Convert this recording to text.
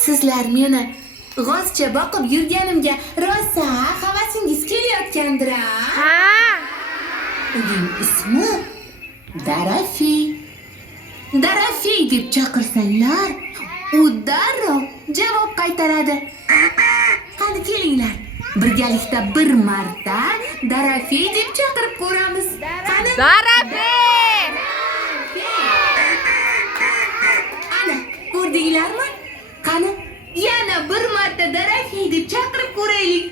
Sizlar meni g'ozcha boqib yurganimga rosa havasingiz kelayotgandir a? Ha. Uning ismi Darafiy. Darafiy deb chaqirsanglar, u darrov javob qaytaradi. Qani kelinglar, birgalikda bir marta Darafiy deb chaqirib ko'ramiz. Qani? Darafiy! Ana, ko'rdinglarmi? Qani, yana bir marta Darafiy deb chaqirib ko'raylik.